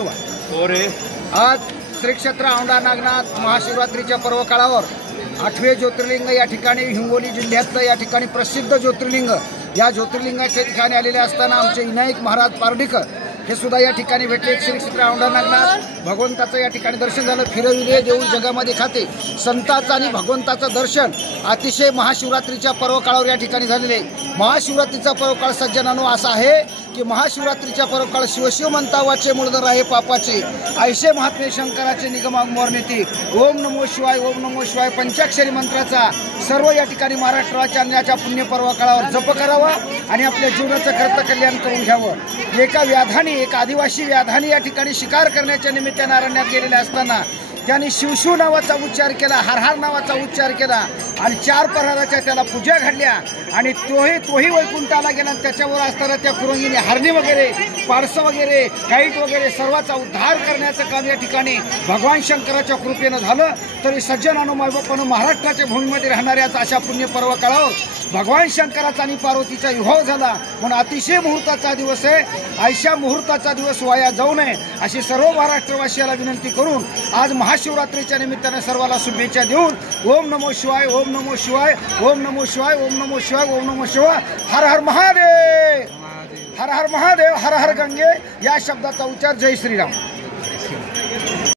और आज श्री क्षेत्र औंढा नागनाथ महाशिवरात्रीच्या पर्व काळावर 8वे ज्योतिर्लिंग या ठिकाणी हिंगोली जिल्ह्यातलं या ठिकाणी प्रसिद्ध ज्योतिर्लिंग या ज्योतिर्लिंगाच्या ठिकाणी आलेले असताना आमचे विनायक महाराज पारडीकर हे सुद्धा या ठिकाणी भेटले। श्री क्षेत्र औंढा नागनाथ भगवंताचं या ठिकाणी दर्शन झालं। फिरविले देऊळ जगामध्ये खाते संतांचं आणि भगवंताचं दर्शन अतिशय महाशिवरात्रीच्या पर्व काळावर या ठिकाणी झालेले। महाशिवरात्रीचा पर्व काळ सज्जनांनो असा आहे की महाशिवरात्रीच्या पर्व काळ शिवशिव म्हणता वाचे मूळधर आहे पापाचे ऐसे महात्मे शंकराचे निगमाग मोरनेती ओम नमो शिवाय ओम नमो शिवाय पंचाक्षरी मंत्राचा सर्व या ठिकाणी महाराष्ट्राच्या अन्याच्या पुण्य पर्व काळावर जप करावा आणि आपल्या जीवनाचं कर्तव्य कल्याण करून घ्यावं। एका व्याधानी एक आदिवासी व्याधानी या ठिकाणी शिकार करण्याच्या निमित्ताने अरण्यात गेलेले असताना त्यांनी शिवशिव नावाचा उच्चार केला, हर हर नावाचा उच्चार केला आणि 4 प्रहराच्या त्याला पूजा घडल्या आणि तोही वैकुंठाला गेला। त्याच्यावर असताना त्या कुरंगीने हरणी वगैरे पारसं वगैरे काईट वगैरे सर्वाचा उद्धार करण्याचं काम या ठिकाणी भगवान शंकराच्या कृपेनं झालं। तरी सज्जनानो मायबापानो महाराष्ट्राच्या भूमीमध्ये राहणाऱ्या अशा पुण्य पर्व काळावर भगवान शंकराचा आणि पार्वतीचा विवाह झाला म्हणून अतिशय मुहूर्ताचा दिवस आहे। अशा मुहूर्ताचा दिवस वाया जाऊ नये अशी सर्व महाराष्ट्रवासियाला विनंती करून आज महाशिवरात्रीच्या निमित्ताने सर्वाला शुभेच्छा देऊन ओम नमो शिवाय ओम नमो शिवाय ओम नमो शिवाय ओम नमो शिवाय ओम नमो शिवाय हर हर महादेव हर हर महादेव हर हर गंगे या शब्दाचा उच्चार जय श्रीराम।